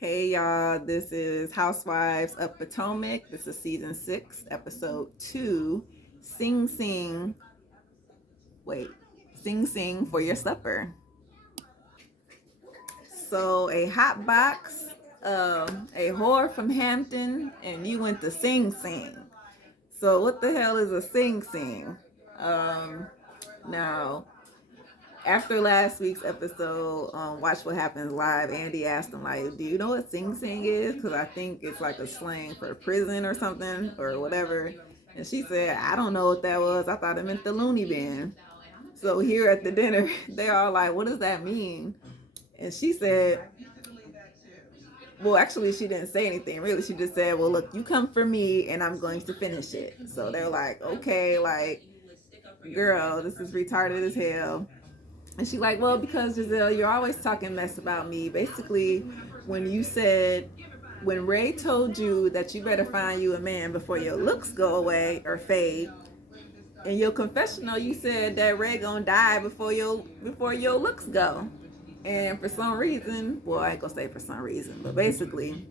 Hey y'all, this is Housewives of Potomac. This is season 6, episode 2. Sing Sing. Wait, Sing Sing for your supper. So, a hot box, a whore from Hampton, and you went to Sing Sing. So, what the hell is a Sing Sing? Now, after last week's episode, Watch What Happens Live, Andy asked him, like, do you know what Sing Sing is? Because I think it's like a slang for prison or something or whatever. And she said, I don't know what that was. I thought it meant the loony bin. So here at the dinner, they're all like, what does that mean? And she said, well, actually, she didn't say anything really. She just said, well, look, you come for me and I'm going to finish it. So they're like, okay, like, girl, this is retarded as hell. And she like, well, because Giselle, you're always talking mess about me. Basically, when you said, when Ray told you that you better find you a man before your looks go away or fade, in your confessional, you said that Ray gonna die before your looks go. And for some reason, well, I ain't gonna say for some reason, but basically,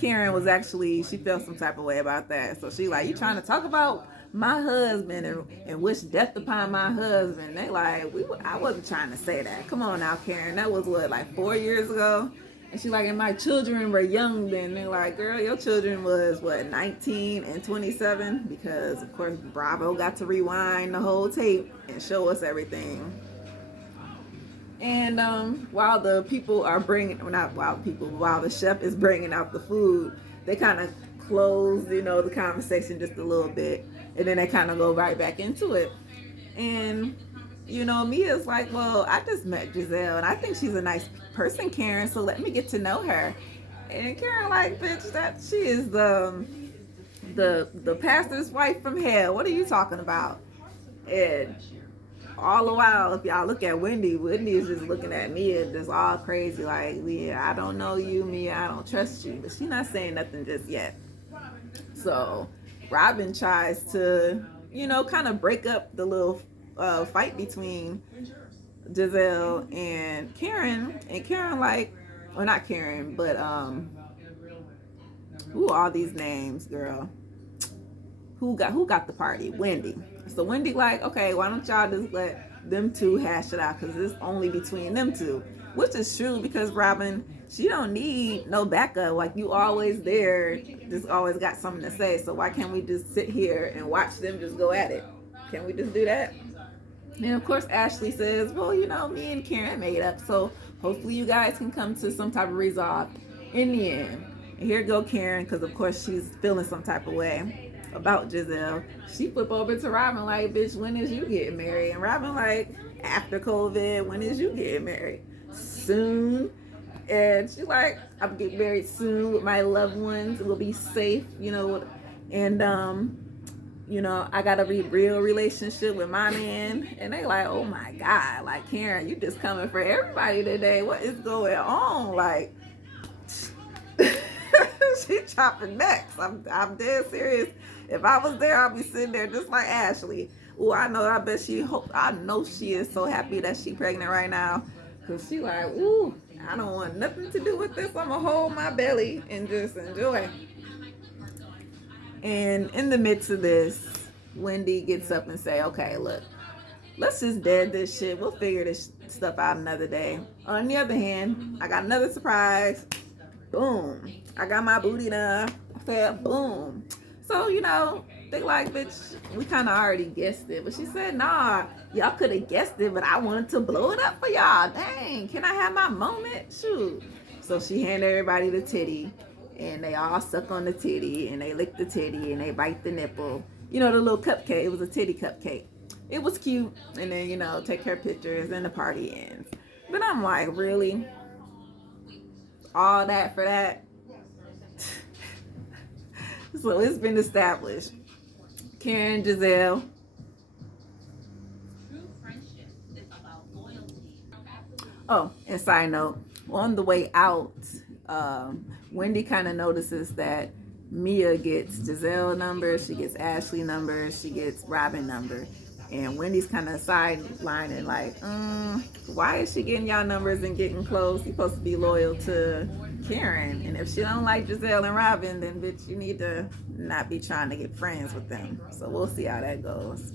Karen was actually, she felt some type of way about that. So she like, you trying to talk about my husband and wish death upon my husband. They like, I wasn't trying to say that. Come on now, Karen. That was what, like 4 years ago? And she like, and my children were young then. They're like, girl, your children was what, 19 and 27? Because of course Bravo got to rewind the whole tape and show us everything. And while the people are bringing, well, not while people, while the chef is bringing out the food, they kind of close, the conversation just a little bit, and then they kind of go right back into it. And Mia's like, well, I just met Giselle, and I think she's a nice person, Karen. So let me get to know her. And Karen like, bitch, that she is the pastor's wife from hell. What are you talking about? And all the while, if y'all look at Wendy is just looking at Mia just all crazy, like, Mia, I don't know you, Mia, I don't trust you. But she's not saying nothing just yet. So Robin tries to, kind of break up the little fight between Giselle and Karen. And Karen like, well, not Karen, but who are all these names, girl? Who got the party? Wendy. So Wendy like, okay, why don't y'all just let them two hash it out, because it's only between them two, which is true, because Robin, she don't need no backup. Like, you always there, just always got something to say. So why can't we just sit here and watch them just go at it? Can we just do that? And of course Ashley says, well, me and Karen made up, so hopefully you guys can come to some type of resolve in the end. And here go Karen, because of course she's feeling some type of way about Giselle. She flip over to Robin like, bitch, when is you getting married? And Robin like, after COVID, when is you getting married? Soon. And she's like, I'm getting married soon with my loved ones. It will be safe, and I got a real relationship with my man. And they like, oh my God, like, Karen, you just coming for everybody today. What is going on? Like, she chopping necks. I'm dead serious. If I was there, I'd be sitting there just like Ashley. Oh, I know. I know she is so happy that she pregnant right now, cause she like, ooh, I don't want nothing to do with this. I'ma hold my belly and just enjoy. And in the midst of this, Wendy gets up and say, okay, look, let's just dead this shit. We'll figure this stuff out another day. On the other hand, I got another surprise. Boom. I got my booty done. I said, boom. So, they like, bitch, we kind of already guessed it. But she said, nah, y'all could have guessed it, but I wanted to blow it up for y'all. Dang, can I have my moment? Shoot. So she handed everybody the titty, and they all suck on the titty, and they lick the titty, and they bite the nipple. The little cupcake. It was a titty cupcake. It was cute. And then, take her pictures, and the party ends. But I'm like, really? All that for that? So it's been established. Karen, Giselle. Oh, and side note, on the way out, Wendy kind of notices that Mia gets Giselle numbers, she gets Ashley numbers, she gets Robin number. And Wendy's kind of sidelining, like, why is she getting y'all numbers and getting close? You're supposed to be loyal to Karen. And if she don't like Giselle and Robin, then bitch, you need to not be trying to get friends with them. So we'll see how that goes.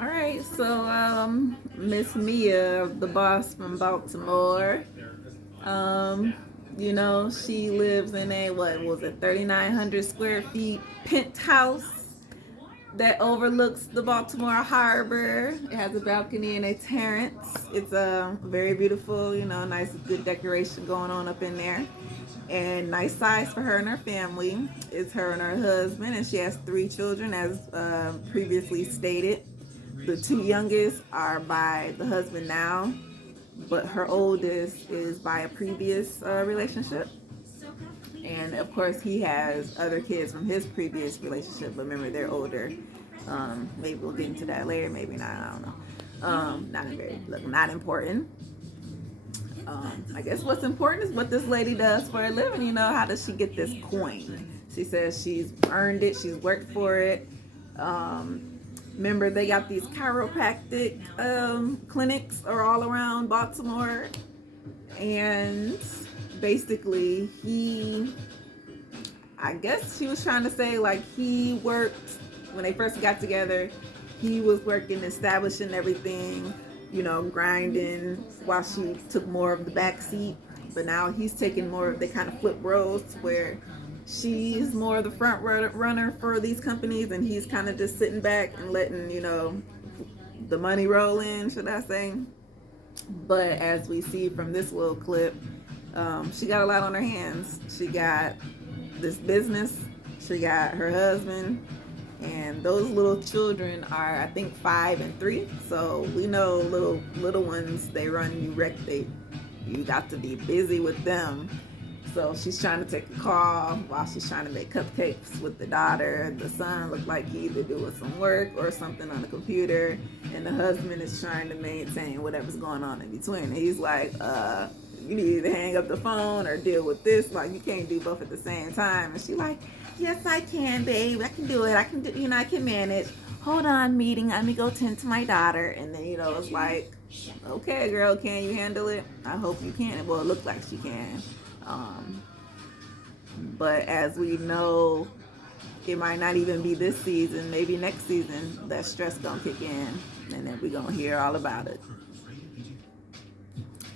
All right, so Miss Mia, the boss from Baltimore, you know, she lives in a, what was it, 3,900 square feet penthouse that overlooks the Baltimore Harbor. It has a balcony and a terrace. It's a very beautiful, you know, nice, good decoration going on up in there. And nice size for her and her family. It's her and her husband, and she has 3 children, as previously stated. The 2 youngest are by the husband now, but her oldest is by a previous relationship. And of course, he has other kids from his previous relationship, but remember, they're older. Maybe we'll get into that later, maybe not, I don't know. Not important. I guess what's important is what this lady does for a living. You know, how does she get this coin? She says she's earned it, she's worked for it. Remember, they got these chiropractic clinics are all around Baltimore, and basically I guess she was trying to say, like, he worked when they first got together. He was working, establishing everything, you know, grinding while she took more of the back seat. But now he's taking more of, they kind of flip roles where she's more of the front runner for these companies, and he's kind of just sitting back and letting, you know, the money roll in, should I say. But as we see from this little clip, she got a lot on her hands. She got this business, she got her husband, and those little children are, I think, 5 and 3. So we know little ones, they run you wreck. You got to be busy with them. So she's trying to take a call while she's trying to make cupcakes with the daughter. The son looked like he either doing some work or something on the computer, and the husband is trying to maintain whatever's going on in between. And he's like, you need to hang up the phone or deal with this. Like, you can't do both at the same time. And she's like, yes, I can, babe. I can do it. I can do, you know, I can manage. Hold on, meeting. Let me go tend to my daughter. And then, you know, it's like, okay, girl, can you handle it? I hope you can. Well, it looks like she can. But as we know, it might not even be this season. Maybe next season, that stress gonna kick in, and then we're gonna hear all about it.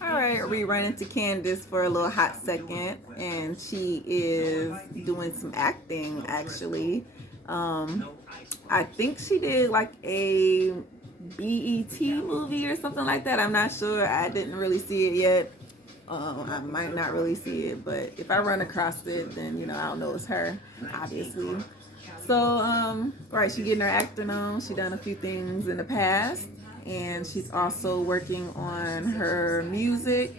All right, we run into Candace for a little hot second, and she is doing some acting, actually. I think she did like a BET movie or something like that. I'm not sure. I didn't really see it yet. I might not really see it, but if I run across it, then, you know, I'll know it's her, obviously. So, right, she's getting her acting on. She's done a few things in the past, and she's also working on her music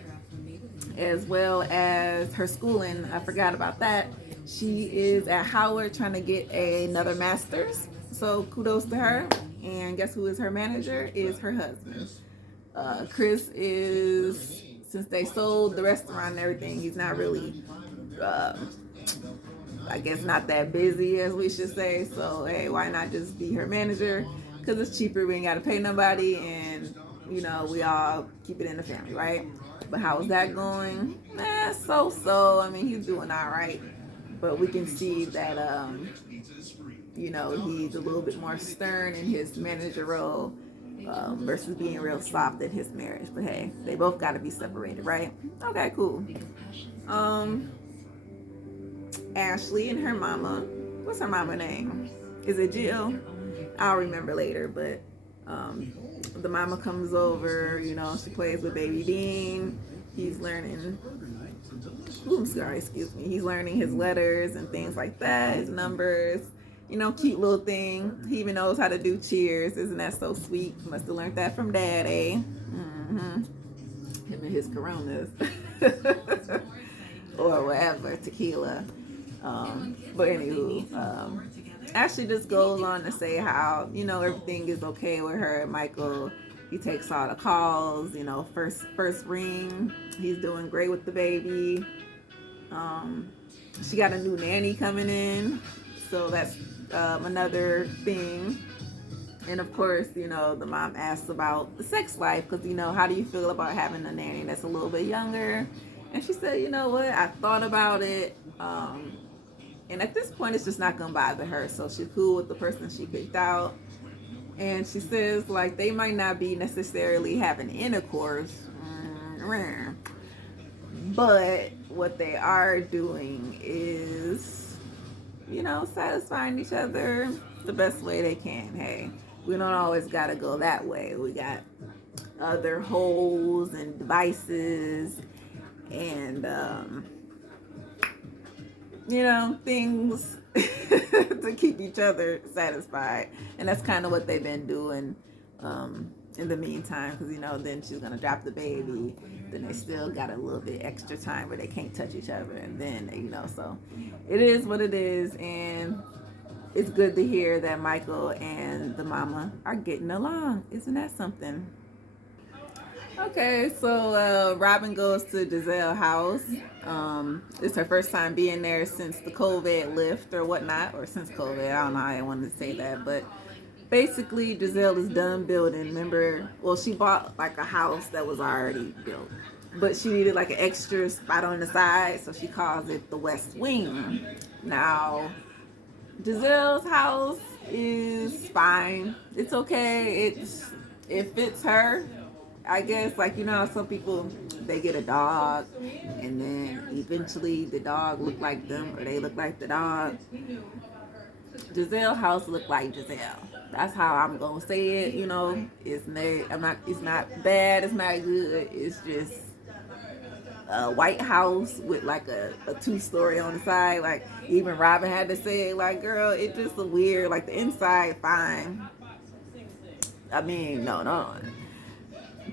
as well as her schooling. I forgot about that. She is at Howard trying to get another master's, so kudos to her. And guess who is her manager? Is her husband. Chris is, since they sold the restaurant and everything, he's not really, I guess, not that busy, as we should say. So, hey, why not just be her manager? Because it's cheaper. We ain't got to pay nobody, and, you know, we all keep it in the family, right? But how is that going? So. I mean, he's doing all right. But we can see that, you know, he's a little bit more stern in his manager role, versus being real soft in his marriage. But hey, they both got to be separated, right? Okay, cool. Ashley and her mama, what's her mama name? Is it Jill? I'll remember later. But the mama comes over, you know, she plays with baby Dean. He's learning, he's learning his letters and things like that, his numbers. You know, cute little thing. He even knows how to do cheers. Isn't that so sweet? Must have learned that from Dad, eh? Him and his Coronas. Or whatever, tequila. But anywho, Ashley just goes on to say how, you know, everything is okay with her and Michael. He takes all the calls, you know, first ring. He's doing great with the baby. She got a new nanny coming in. So that's another thing. And of course, the mom asks about the sex life because, how do you feel about having a nanny that's a little bit younger? And she said, you know what, I thought about it. And at this point, it's just not going to bother her. So she's cool with the person she picked out. And she says, like, they might not be necessarily having intercourse, but what they are doing is, satisfying each other the best way they can. Hey, we don't always got to go that way. We got other holes and devices and, things to keep each other satisfied. And that's kind of what they've been doing in the meantime, because, then she's going to drop the baby. Then they still got a little bit extra time where they can't touch each other. And then, so it is what it is. And it's good to hear that Michael and the mama are getting along. Isn't that something? Okay, so Robin goes to Giselle's house. It's her first time being there since the COVID lift or whatnot, or since COVID. I don't know how I wanted to say that, but basically Giselle is done building. Remember, well, she bought like a house that was already built, but she needed like an extra spot on the side, so she calls it the West Wing. Now, Giselle's house is fine. It's okay. It fits her. I guess, like, how some people, they get a dog and then eventually the dog look like them or they look like the dog. Giselle's house look like Giselle. That's how I'm gonna say it. It's not bad, it's not good. It's just a white house with like a 2-story on the side. Like, even Robin had to say, like, girl, it just a weird, like, the inside fine. I mean, no.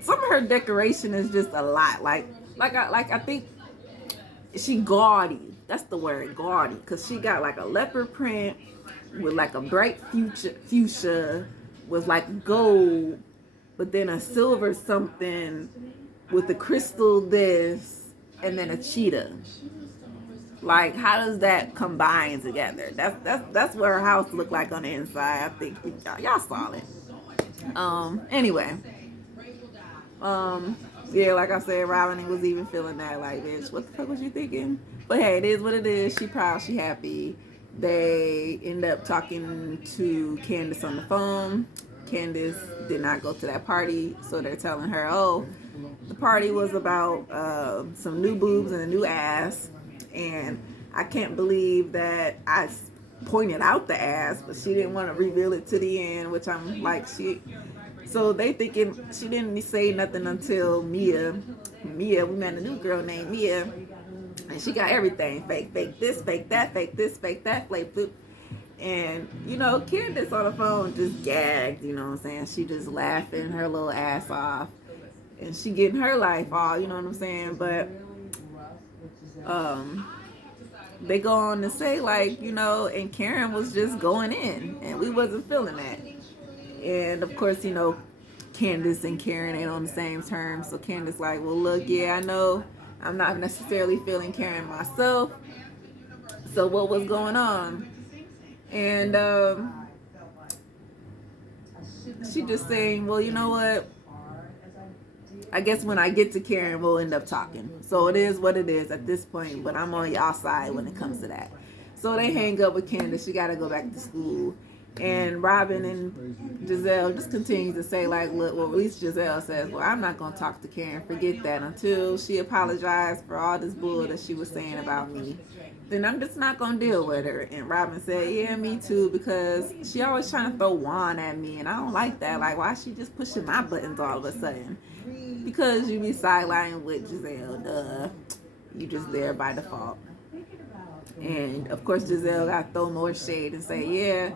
Some of her decoration is just a lot. Like I think she gaudy. That's the word, gaudy. Because she got like a leopard print with like a bright fuchsia with like gold, but then a silver something with a crystal this, and then a cheetah. Like, how does that combine together? That's what her house looked like on the inside. I think y'all saw it. Anyway. Yeah, like I said, Robin was even feeling that, like, bitch, what the fuck was you thinking? But hey, it is what it is. She proud, she happy. They end up talking to Candace on the phone. Candace did not go to that party, so they're telling her, oh, the party was about some new boobs and a new ass, and I can't believe that I pointed out the ass, but she didn't want to reveal it to the end, which I'm like, so they thinking she didn't say nothing until Mia, we met a new girl named Mia, and she got everything. Fake this, fake that, fake this, fake that, fake food. And, Candace on the phone just gagged, what I'm saying? She just laughing her little ass off. And she getting her life all, you know what I'm saying? But they go on to say, like, and Karen was just going in, and we wasn't feeling that. And of course, Candace and Karen ain't on the same terms. So Candace like, well, look, yeah, I know I'm not necessarily feeling Karen myself. So what was going on? And she just saying, well, you know what? I guess when I get to Karen, we'll end up talking. So it is what it is at this point, but I'm on y'all side when it comes to that. So they hang up with Candace. She got to go back to school. And Robin and Giselle just continue to say, like, look, well, at least Giselle says, well, I'm not going to talk to Karen. Forget that until she apologized for all this bull that she was saying about me. Then I'm just not going to deal with her. And Robin said, yeah, me too, because she always trying to throw wand at me. And I don't like that. Like, why is she just pushing my buttons all of a sudden? Because you be sidelining with Giselle. Duh. You just there by default. And, of course, Giselle got to throw more shade and say, yeah,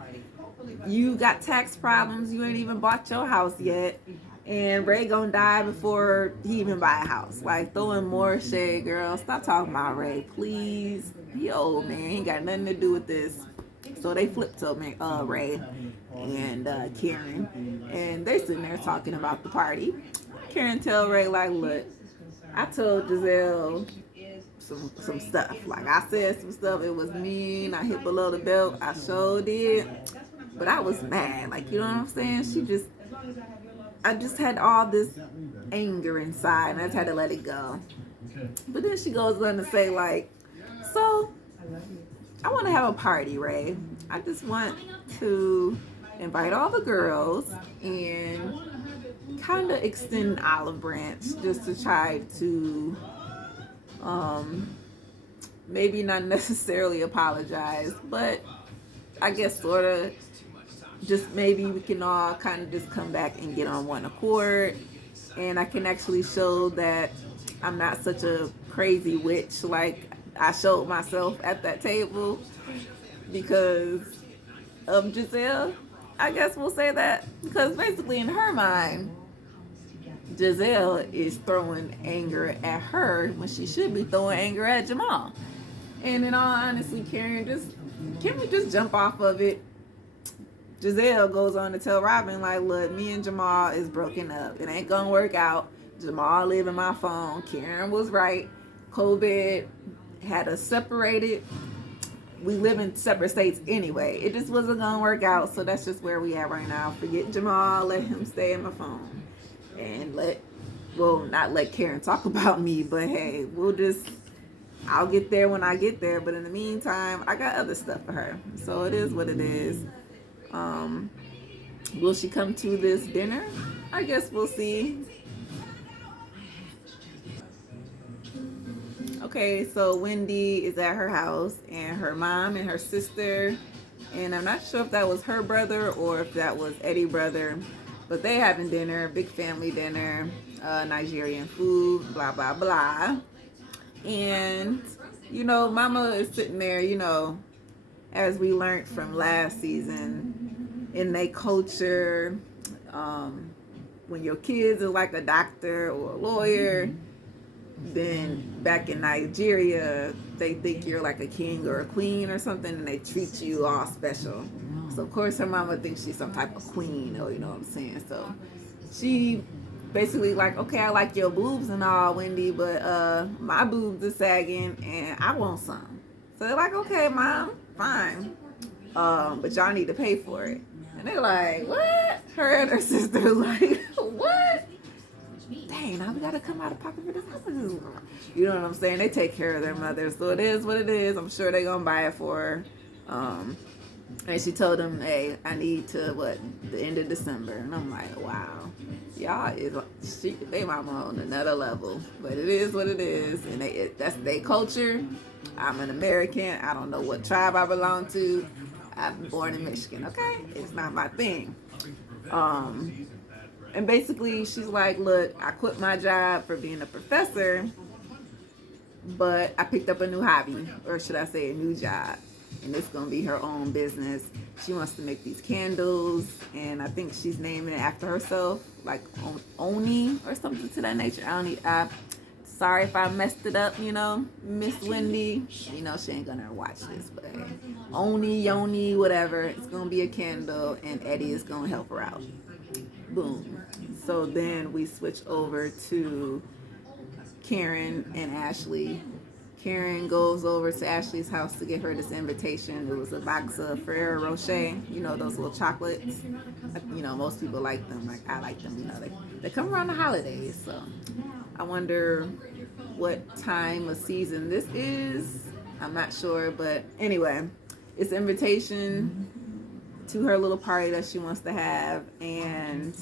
you got tax problems. You ain't even bought your house yet. And Ray gonna die before he even buy a house. Like, throwing more shade, girl. Stop talking about Ray, please. He old, man. He ain't got nothing to do with this. So they flipped to Ray and Karen. And they sitting there talking about the party. Karen tell Ray, like, look, I told Giselle some stuff. Like I said some stuff. It was mean. I hit below the belt. I sure did. But I was mad. Like, you know what I'm saying? I just had all this anger inside, and I just had to let it go. But then she goes on to say, like, so I want to have a party, Ray. I just want to invite all the girls and kind of extend an olive branch just to try to maybe not necessarily apologize, but I guess sort of just maybe we can all kind of just come back and get on one accord, and I can actually show that I'm not such a crazy witch like I showed myself at that table because of Giselle. I guess we'll say that because basically in her mind, Giselle is throwing anger at her when she should be throwing anger at Jamal. And in all honesty, Karen, can we just jump off of it? Giselle goes on to tell Robin, like, look, me and Jamal is broken up. It ain't gonna work out. Jamal live in my phone. Karen was right. COVID had us separated. We live in separate states anyway. It just wasn't gonna work out, so that's just where we at right now. Forget Jamal, let him stay in my phone. And not let Karen talk about me, but hey, I'll get there when I get there. But in the meantime, I got other stuff for her. So it is what it is. Will she come to this dinner? I guess we'll see. Okay, so Wendy is at her house, and her mom and her sister, and I'm not sure if that was her brother or if that was Eddie's brother, but they having dinner, big family dinner, Nigerian food, blah, blah, blah. And, Mama is sitting there, as we learned from last season, in their culture, when your kids are like a doctor or a lawyer, then back in Nigeria, they think you're like a king or a queen or something, and they treat you all special. So of course her mama thinks she's some type of queen, or you know what I'm saying. So she basically like, okay, I like your boobs and all, Wendy, but my boobs are sagging and I want some. So they're like, okay, mom, fine, but y'all need to pay for it. And they're like, what? Her and her sister like, what? Dang, now we gotta come out of pocket for this. You know what I'm saying? They take care of their mothers, so it is what it is. I'm sure they gonna buy it for her. And she told them, hey, I need to the end of December. And I'm like, wow, y'all they mama on another level. But it is what it is, and that's their culture. I'm an American. I don't know what tribe I belong to. I'm born in Michigan. Okay, it's not my thing. And basically, she's like, look, I quit my job for being a professor, but I picked up a new hobby, or should I say a new job, and it's going to be her own business. She wants to make these candles, and I think she's naming it after herself, like Oni or something to that nature. Sorry if I messed it up, Miss Wendy. She ain't going to watch this, but Oni, Yoni, whatever. It's going to be a candle, and Eddie is going to help her out. Boom. So then we switch over to Karen and Ashley. Karen goes over to Ashley's house to get her this invitation. It was a box of Ferrero Rocher, those little chocolates. Most people like them. Like I like them. They come around the holidays. So I wonder what time of season this is. I'm not sure, but anyway, it's an invitation to her little party that she wants to have. And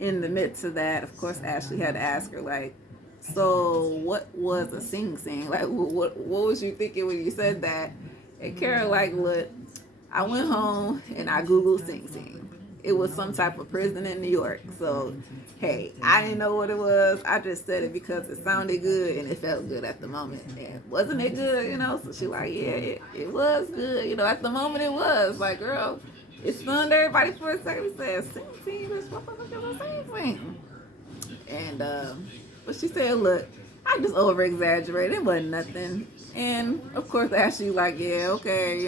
in the midst of that, of course, Ashley had to ask her, like, so what was a sing-sing? Like, what was you thinking when you said that? And Kara, like, look, I went home and I Googled sing-sing. It was some type of prison in New York. So, hey, I didn't know what it was. I just said it because it sounded good and it felt good at the moment. And wasn't it good, So she like, yeah, it was good. At the moment it was. Like, girl, it stunned everybody for a second. We said, sing-sing, bitch, what the fuck is a sing-sing? And, but she said, look, I just over-exaggerated. It wasn't nothing. And, of course, Ashley like, yeah, okay,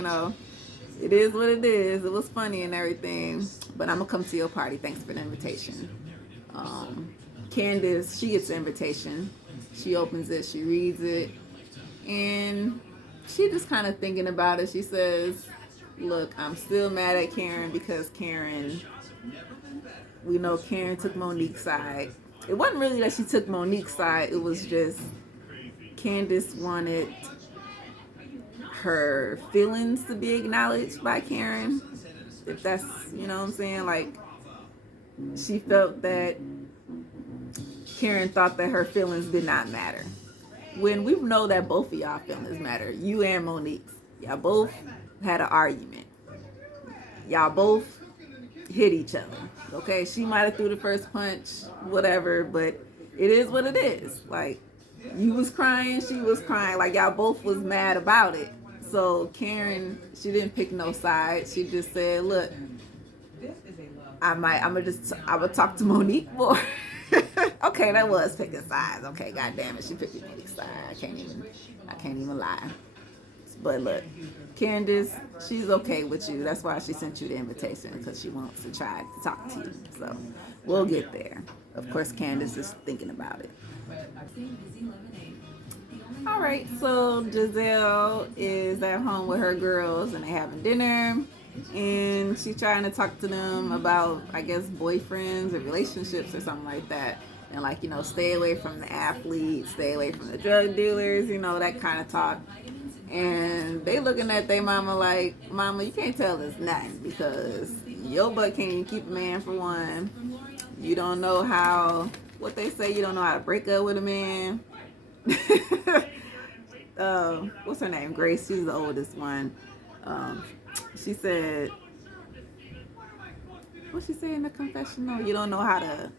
it is what it is. It was funny and everything. But I'm going to come to your party. Thanks for the invitation. Candace, she gets the invitation. She opens it, she reads it, and she just kind of thinking about it. She says, look, I'm still mad at Karen because we know Karen took Monique's side. It wasn't really that she took Monique's side. It was just Candace wanted her feelings to be acknowledged by Karen. If that's, you know what I'm saying? Like, she felt that Karen thought that her feelings did not matter. When we know that both of y'all feelings matter, you and Monique's. Y'all both had an argument. Y'all both hit each other. Okay, she might have threw the first punch, whatever, but it is what it is. Like, you was crying, she was crying. Like, y'all both was mad about it. So Karen, she didn't pick no side. She just said, look, I would talk to Monique more. Okay, that was picking sides. Okay, god damn it, she picked Monique's side. I can't even lie. But look, Candace, she's okay with you. That's why she sent you the invitation, because she wants to try to talk to you. So we'll get there. Of course, Candace is thinking about it. All right, so Giselle is at home with her girls and they having dinner, and she's trying to talk to them about, I guess, boyfriends or relationships or something like that. And like, you know, stay away from the athletes, stay away from the drug dealers, you know, that kind of talk. And they looking at their mama like, mama, you can't tell us nothing because your butt can't even keep a man for one. You don't know how, what they say, you don't know how to break up with a man. What's her name? Grace, she's the oldest one. She said, what she say in the confessional? You don't know how to,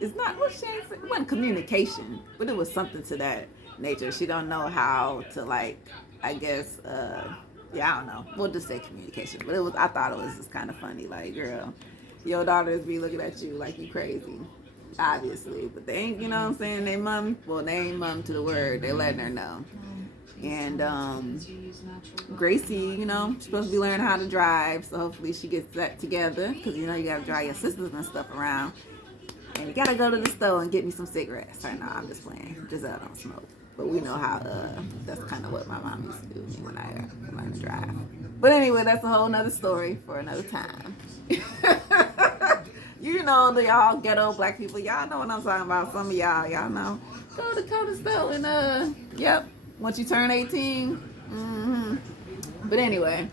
it's not, what she said, it wasn't communication, but it was something to that nature. She don't know how to, like, I guess, yeah, I don't know. We'll just say communication. But I thought it was just kind of funny. Like, girl, your daughters be looking at you like you crazy, obviously. But they ain't, you know what I'm saying? They mum, well, they ain't mum to the word. They letting her know. And Gracie, you know, she's supposed to be learning how to drive. So hopefully she gets that together. Because, you know, you got to drive your sisters and stuff around. And you got to go to the store and get me some cigarettes. Right now, I'm just playing. Giselle don't smoke. But we know how, that's kind of what my mom used to do when I learned to drive. But anyway, that's a whole nother story for another time. You know, y'all ghetto black people, y'all know what I'm talking about. Some of y'all know. Go to the store and, yep, once you turn 18. Mm-hmm. But anyway,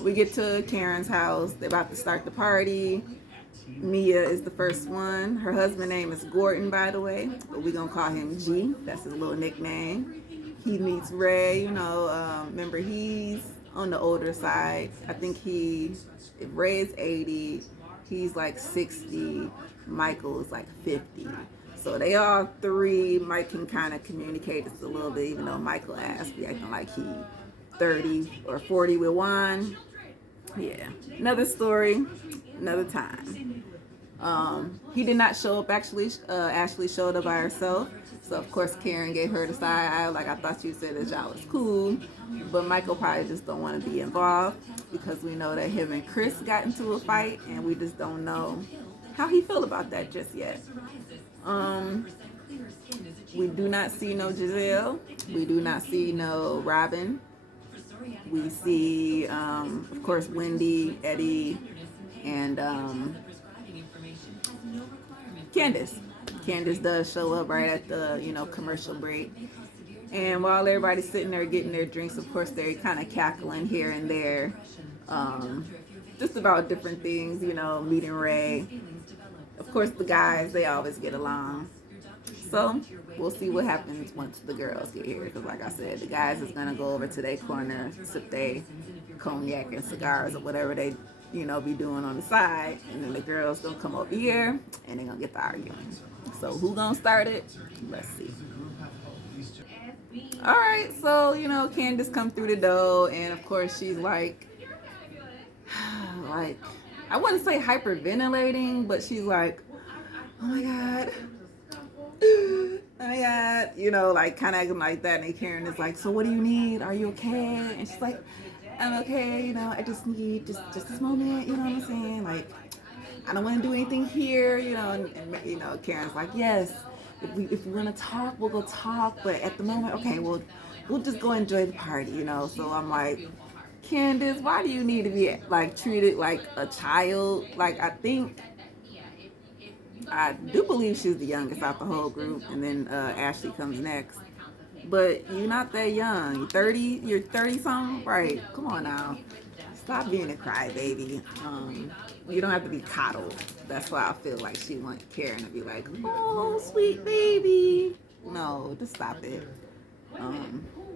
we get to Karen's house. They're about to start the party. Mia is the first one. Her husband's name is Gordon, by the way, but we're going to call him G. That's his little nickname. He meets Ray, you know, remember he's on the older side. I think if Ray is 80, he's like 60, Michael is like 50. So they all three, Mike can kind of communicate just a little bit, even though Michael asked, be acting like he 30 or 40 with Juan. Yeah, another story, another time. He did not show up, actually. Ashley showed up by herself. So, of course, Karen gave her the side eye. Like, I thought you said that y'all was cool. But Michael probably just don't want to be involved because we know that him and Chris got into a fight. And we just don't know how he feel about that just yet. We do not see no Giselle. We do not see no Robin. We see, of course, Wendy, Eddie, and Candace. Candace does show up right at the, you know, commercial break. And while everybody's sitting there getting their drinks, of course, they're kind of cackling here and there. Just about different things, you know, meeting Ray. Of course, the guys, they always get along. So we'll see what happens once the girls get here. Because like I said, the guys is going to go over to their corner, sip their cognac and cigars or whatever they, you know, be doing on the side. And then the girls going to come over here and they're going to get to arguing. So who going to start it? Let's see. All right. So, you know, Candace come through the door. And of course, she's like, I wouldn't say hyperventilating, but she's like, oh my God. Oh my God. You know, like kind of acting like that. And Karen is like, so what do you need? Are you okay? And she's like, I'm okay. You know, I just need just this moment. You know what I'm saying? Like, I don't want to do anything here. You know, and you know, Karen's like, yes, if we want to talk, we'll go talk. But at the moment, okay, we'll just go enjoy the party, you know. So I'm like, Candace, why do you need to be like treated like a child? Like I do believe she's the youngest out the whole group, and then Ashley comes next. But you're not that young. You're 30. You're 30 something, right? Come on now. Stop being a crybaby. You don't have to be coddled. That's why I feel like she wants Karen to be like, oh, sweet baby. No, just stop it.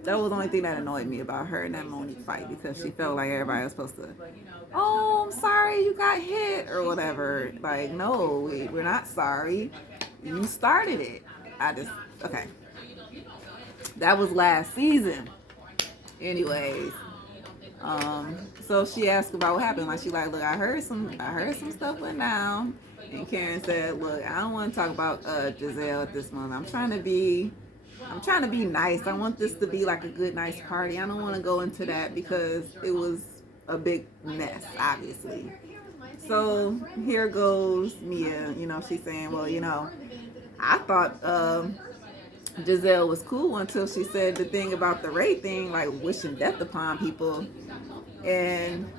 That was the only thing that annoyed me about her in that Monique fight, because she felt like everybody was supposed to, oh, I'm sorry you got hit or whatever. Like, no, we're not sorry. You started it. Okay. That was last season. Anyways, so she asked about what happened. Like, she like, look, I heard some stuff went down. And Karen said, look, I don't want to talk about Giselle at this moment. I'm trying to be nice. I want this to be like a good, nice party. I don't want to go into that because it was a big mess, obviously. So here goes Mia. You know, she's saying, well, you know, I thought Giselle was cool until she said the thing about the Ray thing, like wishing death upon people. And,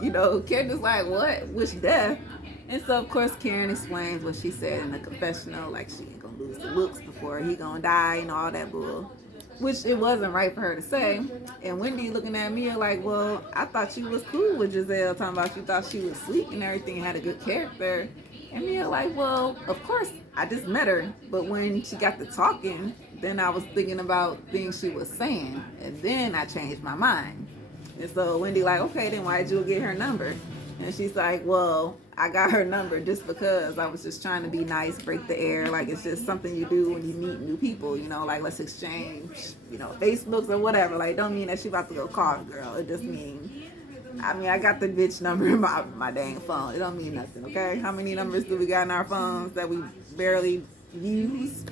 you know, Candace like, what? Wish death? And so, of course, Karen explains what she said in the confessional, like she ain't gonna lose the looks before he gonna die and all that bull. Which it wasn't right for her to say. And Wendy looking at me like, well, I thought you was cool with Giselle, talking about you thought she was sweet and everything, had a good character. And Mia like, well, of course, I just met her. But when she got to talking, then I was thinking about things she was saying. And then I changed my mind. And so Wendy like, okay, then why did you get her number? And she's like, well, I got her number just because I was just trying to be nice, break the air. Like, it's just something you do when you meet new people, you know, like, let's exchange, you know, Facebooks or whatever. Like, don't mean that she about to go call the girl. It just means, I got the bitch number in my dang phone. It don't mean nothing, okay? How many numbers do we got in our phones that we barely use?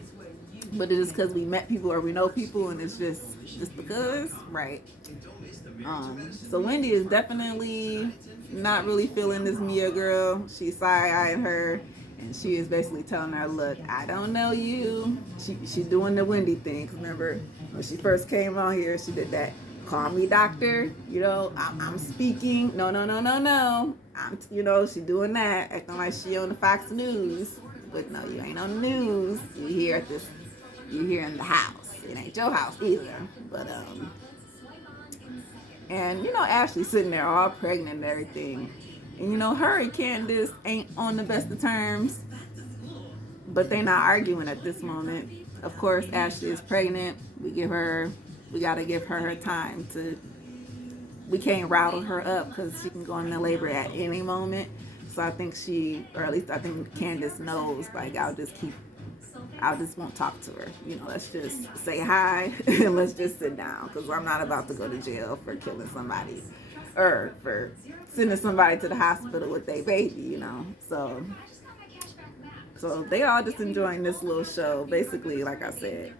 But it is because we met people or we know people, and it's just because, right? So Wendy is definitely not really feeling this Mia girl. She's side-eyeing her, and she is basically telling her, look, I don't know you. She doing the Wendy thing. Remember when she first came on here, she did that, call me doctor, you know, I'm speaking. No. You know, she doing that, acting like she on the Fox News. But no, you ain't on the news. You here in the house. It ain't your house either. But and you know, Ashley sitting there all pregnant and everything. And you know, her and Candace ain't on the best of terms, but they not arguing at this moment. Of course, Ashley is pregnant. We gotta give her her time we can't rattle her up because she can go into labor at any moment. So I think or at least I think Candace knows, like, I just won't talk to her. You know, let's just say hi and let's just sit down, because I'm not about to go to jail for killing somebody or for sending somebody to the hospital with their baby, you know. So they all just enjoying this little show. Basically, like I said,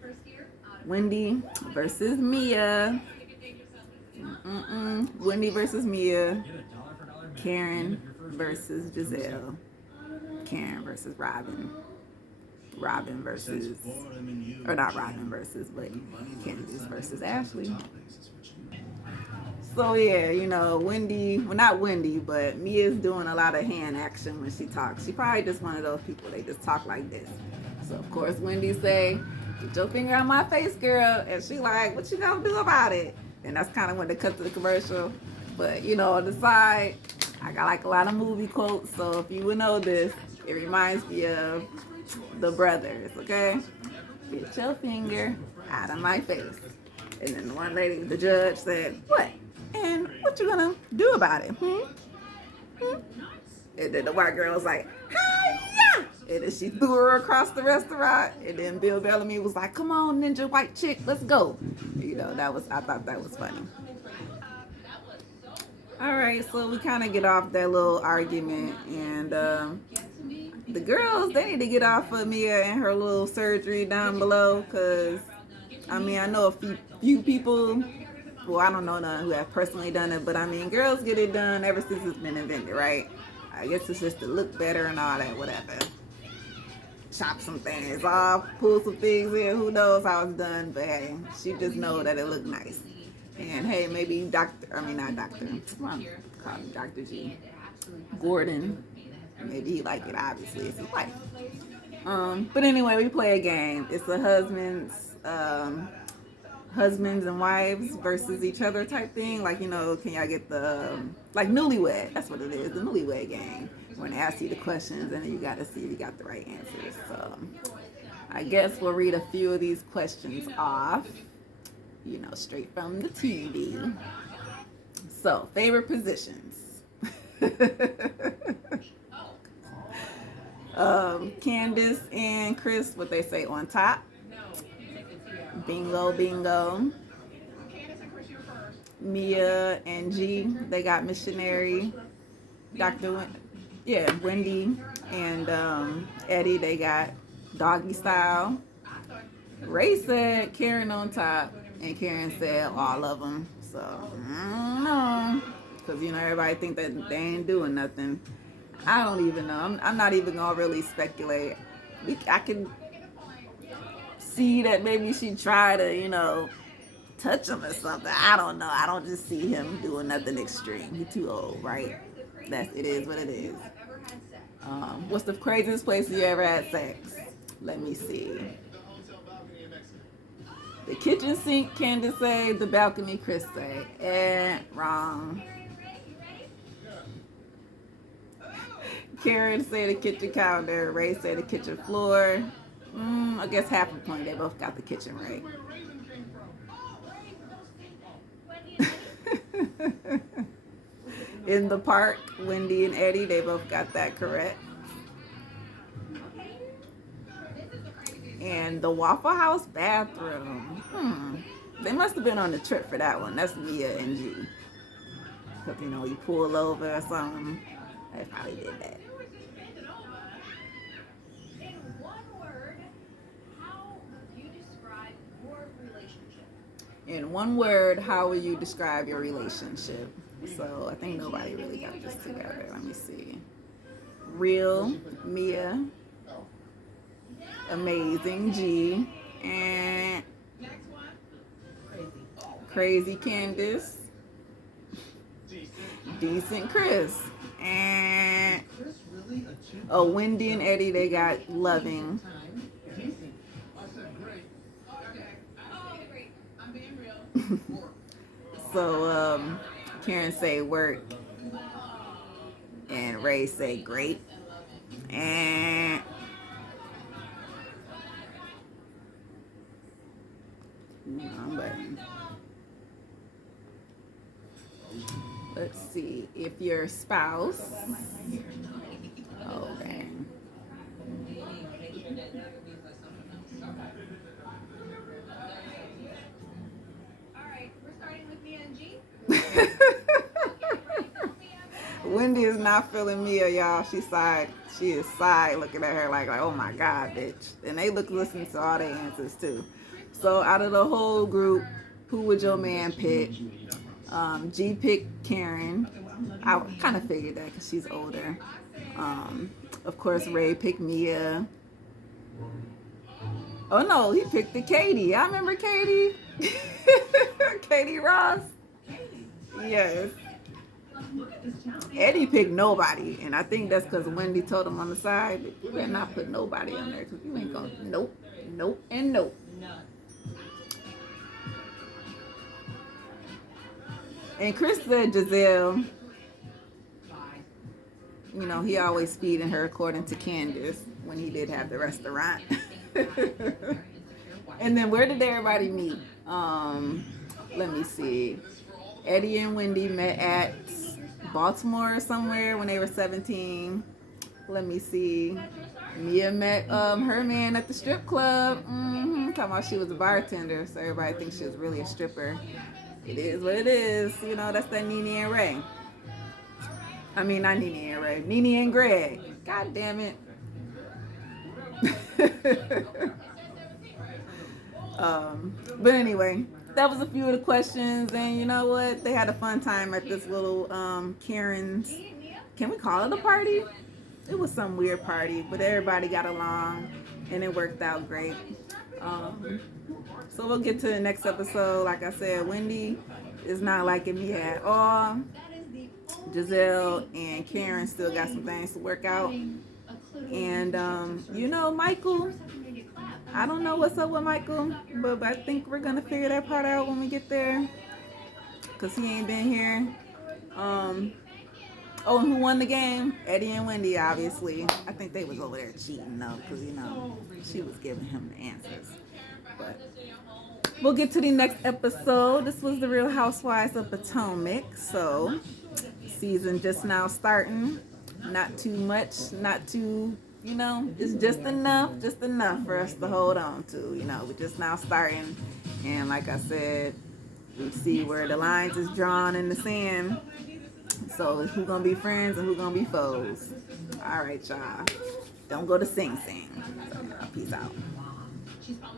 Wendy versus Mia. Wendy versus Mia. Karen versus Giselle. Karen versus Robin. Robin versus, or not Robin versus, but Candace versus Ashley. So yeah, you know, not Wendy, but Mia's doing a lot of hand action when she talks. She probably just one of those people, they just talk like this. So of course Wendy say, get your finger on my face, girl. And she like, what you gonna do about it? And that's kind of when they cut to the commercial. But you know, on the side, I got like a lot of movie quotes. So if you would know this, it reminds me of The Brothers, okay? Get your finger out of my face. And then the one lady, the judge, said, what? And what you gonna do about it? And then the white girl was like, hi-ya! And then she threw her across the restaurant. And then Bill Bellamy was like, come on, ninja white chick, let's go. You know, I thought that was funny. All right, so we kind of get off that little argument, and the girls, they need to get off of Mia and her little surgery down below, because, I mean, I know a few people, well, I don't know none who have personally done it, but I mean, girls get it done ever since it's been invented, right? I guess it's just to look better and all that, whatever. chop some things off, pull some things in. Who knows how it's done? But hey, she just know that it looked nice. And hey, maybe not Doctor. Well, call him Dr. G. Gordon. Maybe he liked it. Obviously, it's his wife. But anyway, we play a game. It's a husbands and wives versus each other type thing. Like, can y'all get the like newlywed? That's what it is, the newlywed game. When they ask you the questions and then you got to see if you got the right answers. So I guess we'll read a few of these questions off, straight from the TV. So, favorite positions. Candace and Chris, what they say, on top. Bingo, bingo. Mia and G, they got missionary. Wendy and Eddie, they got doggy style. Ray said Karen on top, and Karen said all of them. So, I don't know. Because, everybody think that they ain't doing nothing. I don't even know. I'm not even going to really speculate. I can see that maybe she tried to, touch him or something. I don't know. I don't just see him doing nothing extreme. He's too old, right? It is what it is. What's the craziest place you ever had sex? Let me see. The kitchen sink, Candace say. The balcony, Chris say. Wrong. Karen say the kitchen counter. Ray say the kitchen floor. I guess half a point. They both got the kitchen right. In the park, Wendy and Eddie, they both got that correct. And the Waffle House bathroom. They must have been on the trip for that one. That's Mia and G. Because, you pull over or something. They probably did that. In one word, how will you describe your relationship? So I think nobody really got this together. Let me see. Real, Mia. Amazing, G. And crazy, Candace. Decent, Chris. And Wendy and Eddie, they got loving. So Karen say work, and Ray say great, and let's see if your spouse. Oh dang. Wendy is not feeling Mia, y'all. She is side looking at her like, oh my God, bitch. And they listen to all their answers too. So out of the whole group, who would your man pick? G picked Karen. I kind of figured that because she's older. Of course, Ray picked Mia. Oh no, he picked the Katie. I remember Katie. Katie Ross. Yes. Eddie picked nobody, and I think that's because Wendy told him on the side, you better not put nobody on there because you ain't gonna, nope, and nope. And Chris said Giselle, he always feeding her according to Candace when he did have the restaurant. And then where did everybody meet? Let me see. Eddie and Wendy met at Baltimore somewhere when they were 17. Let me see. Mia met her man at the strip club. Talking about she was a bartender, so everybody thinks she was really a stripper. It is what it is. That's that Nene and Ray. I mean, not Nene and Ray. Nene and Greg. God damn it. But anyway, that was a few of the questions, and you know what? They had a fun time at this little Karen's. Can we call it a party? It was some weird party, but everybody got along. and it worked out great. So we'll get to the next episode. Like I said, Wendy is not liking me at all. Giselle and Karen still got some things to work out. And, Michael, I don't know what's up with Michael, but I think we're going to figure that part out when we get there. Because he ain't been here. And who won the game? Eddie and Wendy, obviously. I think they was over there cheating, though, because, she was giving him the answers. But we'll get to the next episode. This was the Real Housewives of Potomac. So, season just now starting. Not too much, not too, it's just enough for us to hold on to. We're just now starting. And like I said, we see where the lines is drawn in the sand. So who's gonna be friends and who's gonna be foes? All right, y'all. Don't go to Sing Sing. So, peace out.